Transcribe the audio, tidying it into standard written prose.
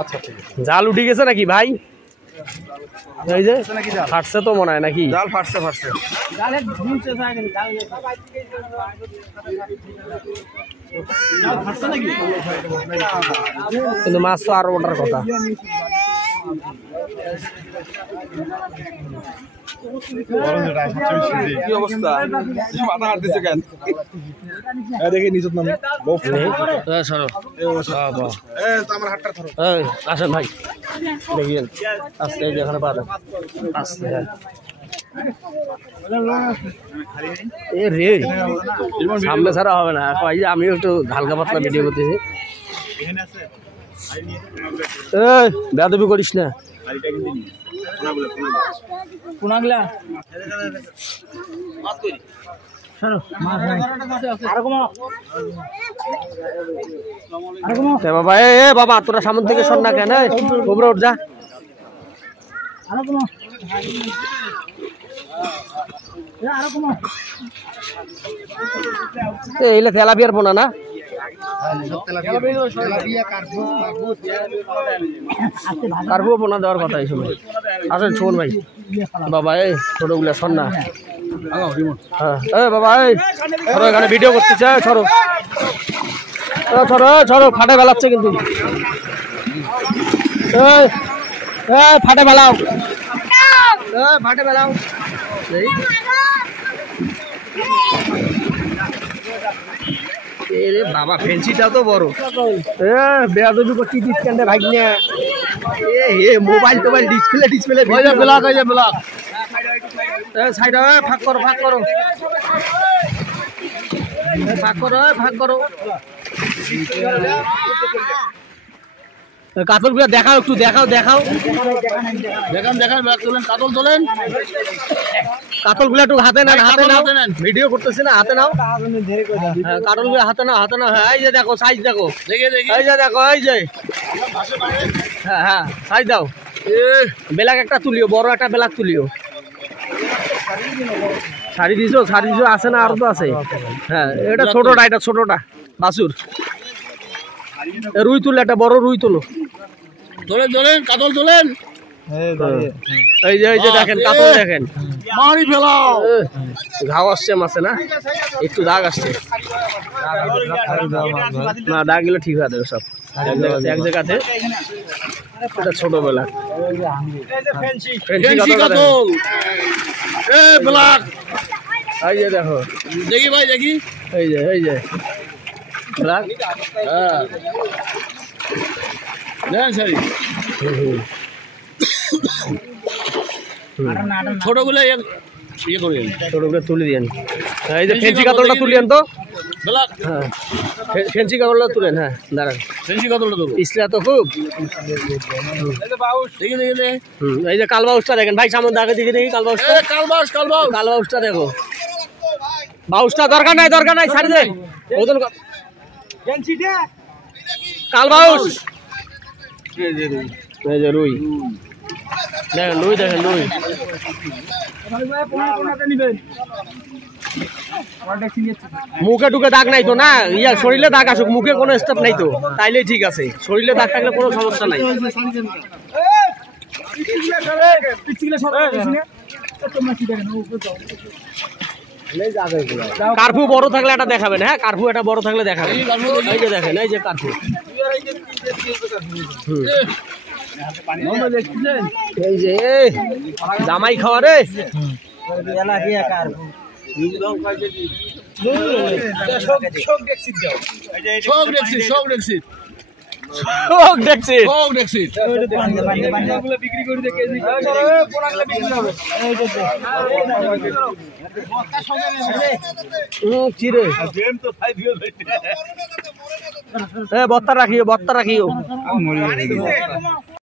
আচ্ছা ঠিক আছে। জাল উঠে গেছে নাকি ভাই? এই যে ফাটছে তো মনে হয় নাকি? জাল ফাটছে ফাটছে। কিন্তু মাছ তো আরো ওঠার কথা। কি অবস্থা? মাথা হাত দিচ্ছে কেন? দেখে নিজের নাম আসেন ভাই দেখেন আজকে এখানে পাবেন আসছে রে সামনে ছাড়া হবে না। আমিও একটু হালকা পাতলা ভিডিও করতেছি। বেয়াদবি করিস না। বাবা এ বাবা তোরা সামনে থেকে শোন না কেন? উপরে উঠ যা। এইলে তেলাপিয়ার পোনা না? কার্পু পোনা দেওয়ার কথা এই সময়। আসেন শোন ভাই বাবা এই ছোটগুলা শোন না। হ্যাঁ বাবা এই সরো এখানে ভিডিও করতেছে। সরো সরো সরো ফাটে বেলাচ্ছে কিন্তু। ফাটে বেলাও ফাটে বেলাও। বাবা ফেন্সিটা তো বড়। বেয়াদবি করছি ডিসকাউন্টে ভাগ নিয়ে। মোবাইল টোবাইল ডিসপ্লে ডিসপ্লে ব্লক হয়ে যায় ব্লক। সাইড ভাগ করো ভাগ করো ভাগ করো ভাগ করো। কাতল গুলা দেখাও একটু দেখাও দেখাও দেখান দেখান তোলেন কাতল তোলেন। কাতল গুলা একটু হাতে নেন হাতে নাও। ভিডিও করতেছি না হাতে নাও। কাতল গুলা হাতে নাও হাতে নাও। হ্যাঁ এই যে দেখো সাইজ দেখো। এই যে দেখো এই যে হ্যাঁ হ্যাঁ সাইজ দাও। বেলাক একটা তুলিও বড় একটা বেলাক তুলিও। শাড়ি দিছো আছে না? আরো তো আছে। হ্যাঁ এটা ছোটটা এটা ছোটটা বাছুর। রুই তুলে একটা বড় রুই তুলো। তোলেন তোলেন কাতল তোলেন। এই যে দেখেন কাতল দেখেন। মারি ফেলাও। ঘাও আসছে মাছে না? একটু দাগ আসছে না? দাগ গুলো ঠিক হয়ে যাবে সব এক জায়গাতে। এটা ছোটবেলা এই যে দেখো দেখি ভাই দেখি। এই যে ছোটগুলো ছোটগুলো তুলে দিয়েন। এই যে ফেন্সি কাতলটা তুলিয়েন তো। হ্যাঁ ফেন্সি কাতলটা তুলেন। হ্যাঁ দাঁড়ান ফেন্সি কাতলটা তুলো ইসলা তো খুব। এই যে কালবাউসটা দেখেন ভাই সামনে দাগে দিকে দেখি। কালবাউসটা কালবাউসটা দেখো। বাউসটা দরকার নাই ছাড়ি দে। কালবাউস এই যে রুই দেখেন রুই দেখেন রুই। মুখে টুকে দাগ নাই তো না? শরীরে দাগ আসুক মুখে কোনো স্টেপ নাই তো তাইলে ঠিক আছে। শরীরে দাগ থাকলে কোনো সমস্যা নাই। কার্পু বড় থাকলে এটা দেখাবেন। হ্যাঁ কার্পু এটা বড় থাকলে দেখাবেন। এই যে দেখেন এই যে কার্পু। এই যে জামাই খাওয়া রে। বত্তা রাখিও